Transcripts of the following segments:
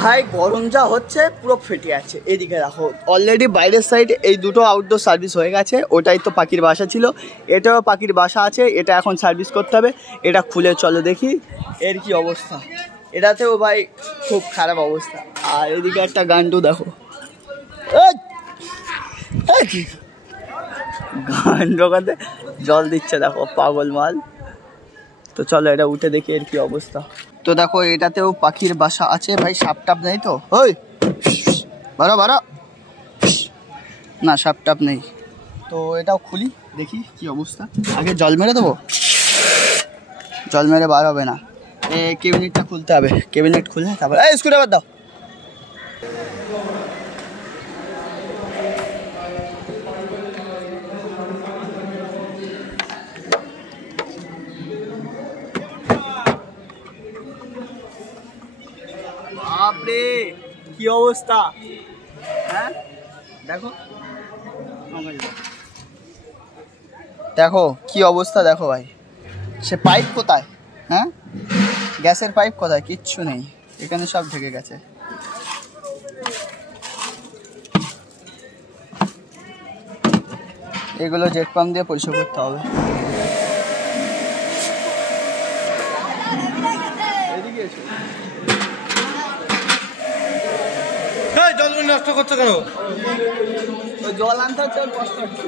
ভাই গরম যা হচ্ছে পুরো ফেটে আছে। এদিকে দেখো অলরেডি বাইরের সাইড এই দুটো আউটডোর সার্ভিস হয়ে গেছে, ওটাই তো পাখির বাসা ছিল, এটাও পাখির বাসা আছে, এটা এখন সার্ভিস করতে হবে। এটা খুলে চলো দেখি এর কি অবস্থা। এটাতেও ভাই খুব খারাপ অবস্থা। আর এদিকে একটা গান্ডু দেখো, গান্ডুটাতে জল দিচ্ছে দেখো, পাগল মাল। তো চলো এটা উঠে দেখি এর কি অবস্থা। তো দেখো এটাতেও পাখির বাসা আছে ভাই, সাপ টাপ নেই তো? ওই বারো বারো, না সাপ টাপ নেই। তো এটাও খুলি দেখি কি অবস্থা। আগে জল মেরে দেবো, জল মেরে বার হবে না। কেবিনেটটা খুলতে হবে, কেবিনেট খুলে তারপর এই স্ক্রুড্রাইভার দাও। বাপরে কি অবস্থা, হ্যাঁ দেখো দেখো কি অবস্থা দেখো ভাই। সে পাইপ কোথায়, হ্যাঁ গ্যাসের পাইপ কোথায়? কিচ্ছু নেই, এখানে সব ঢেকে গেছে। এগুলো জেট পাম্প দিয়ে পরিষ্কার করতে হবে। জল নষ্ট করছো কেন? জল আনতে হচ্ছে, কষ্ট হচ্ছে।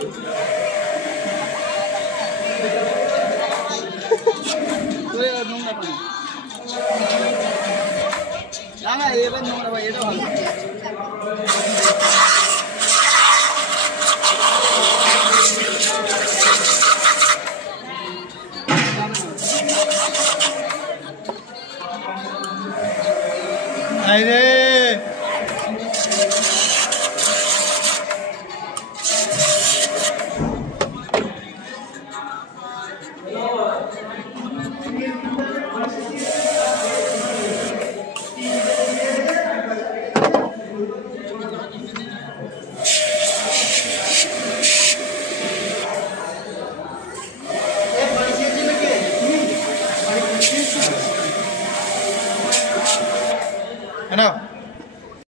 না না এবার নোংরা ভাই, এটা ভালো। আরে